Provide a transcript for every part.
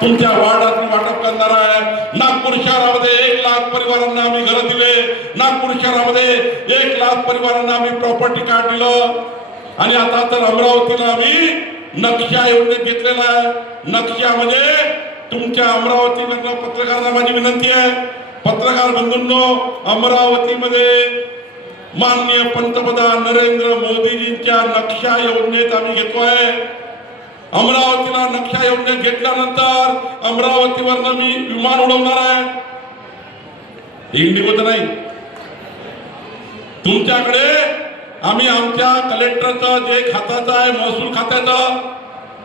तुमच्या वार्डातून वाटप करणार आहे। नागपूर शहरामध्ये 1 लाख परिवारांना आम्ही घर दिले, नागपूर शहरामध्ये 1 लाख परिवारांना आम्ही प्रॉपर्टी कार्ड दिलं आणि आता तर अमरावतीला आम्ही नक्षा योजनेत घेतलेला आहे। नक्षामध्ये तुमच्या अमरावतीमधल्या पत्रकारांना माझी विनंती आहे, पत्रकार बंधूंनो, अमरावतीमध्ये माननीय पंतप्रधान नरेंद्र मोदीजींच्या नक्षा योजनेत आम्ही घेतोय। अमरावतीला नक्षा योजनेत घेतल्यानंतर अमरावतीवरनं मी विमान उडवणार आहे, इंडिगोचं नाही। तुमच्याकडे आम्ही आमच्या कलेक्टरचं जे खात्याचं आहे महसूल खात्याचं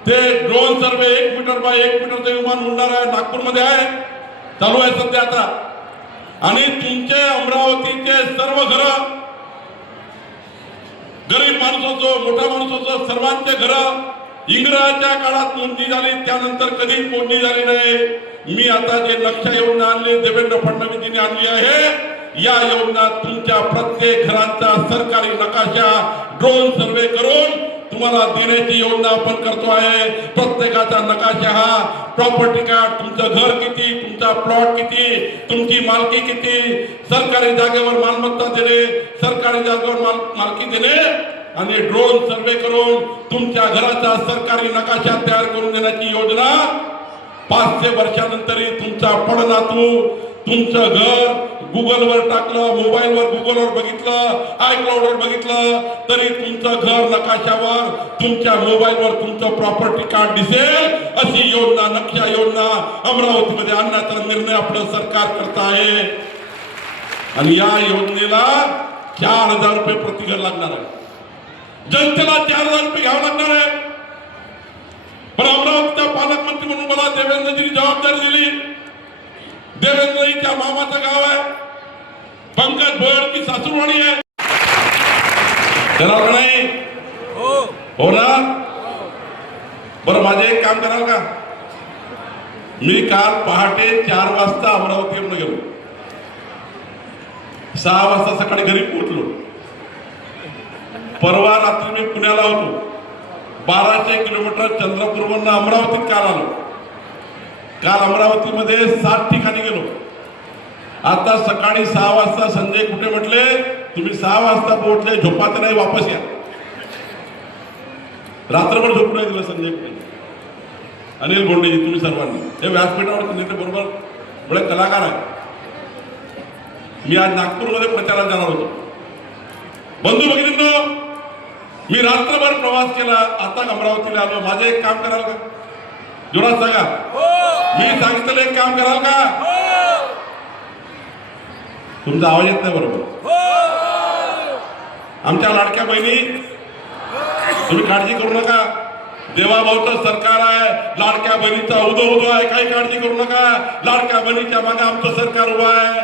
ते ड्रोन सर्वे 1 मीटर बाय 1 मीटरचं विमान उडणार आहे, नागपूरमध्ये आहे, चालू आहे सध्या आता। आणि तुमचे अमरावतीचे सर्व घर, गरीब माणूस असो मोठा माणूस असो, सर्वांचे घर इंग्रजांच्या काळात नोंदणी झाली, त्यानंतर कधी नोंदणी झाली नाही। मी आता जे नक्षा योजना आणली देवेंद्र फडणवीसजींनी आणली आहे, या योजना तुमच्या प्रत्येक घरांचा सरकारी नकाशा ड्रोन सर्वे करून तुम्हाला देण्याची योजना आपण करतो आहे। प्रत्येकाचा नकाशा हा प्रॉपर्टी कार्ड, तुमचं घर किती, तुमचा प्लॉट किती, तुमची मालकी किती, सरकारी जागेवर मालमत्ता देणे, सरकारी जागेवर मालकी देणे आणि ड्रोन सर्वे करून तुमच्या घराचा सरकारी नकाशा तयार करून देण्याची योजना 500 वर्षानंतरही तुमचा पडनातू तुमचं घर गुगलवर टाकलं, मोबाईलवर गुगलवर बघितलं, आयक्लाउडवर बघितलं तरी तुमचं घर नकाशावर तुमच्या मोबाईलवर तुमचं प्रॉपर्टी कार्ड दिसेल, अशी योजना नक्षा योजना अमरावतीमध्ये आणण्याचा निर्णय आपलं सरकार करत आहे। आणि या योजनेला 4000 रुपये प्रति घर लागणार आहे, जनतेला 4000 रुपये घ्यावं लागणार आहे। पण अमरावतीचा पालकमंत्री म्हणून मला देवेंद्रजींनी जबाबदारी दिली। देवेंद्रजींच्या मामाचं गाव आहे, पंकज भोयरची सासूरवाडी आहे, कराल नाही? हो ना? बरं, माझे एक काम कराल का? मी काल पहाटे 4 वाजता अमरावतीवरून गेलो, 6 वाजता सकाळी घरी पोहोचलो। परवा रात्री मी पुण्याला होतो, 1200 किलोमीटर चंद्रपूरवरून अमरावतीत काल आलो। काल अमरावतीमध्ये 7 ठिकाणी गेलो। आता सकाळी 6 वाजता संजय कुठे म्हटले, तुम्ही 6 वाजता पोहोचले, झोपात नाही, वापस या। रात्रभर झोप नाही दिलं संजय कुठे, अनिल बोंडेजी, तुम्ही सर्वांनी हे व्यासपीठावर नेते बरोबर बडे कलाकार आहे। मी आज नागपूरमध्ये प्रचारात जाणार होतो। बंधू भगिनींनो, मी रात्रभर प्रवास केला, आता अमरावतीला आलो। माझे एक काम कराल का? जोरात सांगा, मी सांगितलं एक काम कराल का? तुमचा आवाज येत नाही बरोबर। आमच्या लाडक्या बहिणी, तुम्ही काळजी करू नका, देवाभाऊचं सरकार आहे, लाडक्या बहिणीचा उदो आहे, काही काळजी करू नका, लाडक्या बहिणीच्या मागे आमचं सरकार उभं आहे।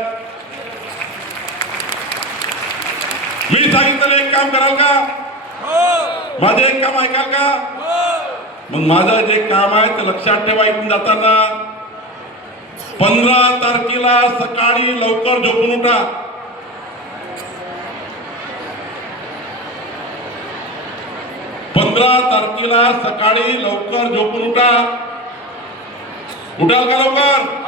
मी सांगितलं एक काम कराल का? माझे एक काम ऐकाल का? मग माझं जे काम आहे ते लक्षात ठेवा। इथून जाताना 15 तारखेला सकाळी लवकर झोपून उठा। 15 तारखेला सकाळी लवकर झोपून उठा। उठाल का लवकर?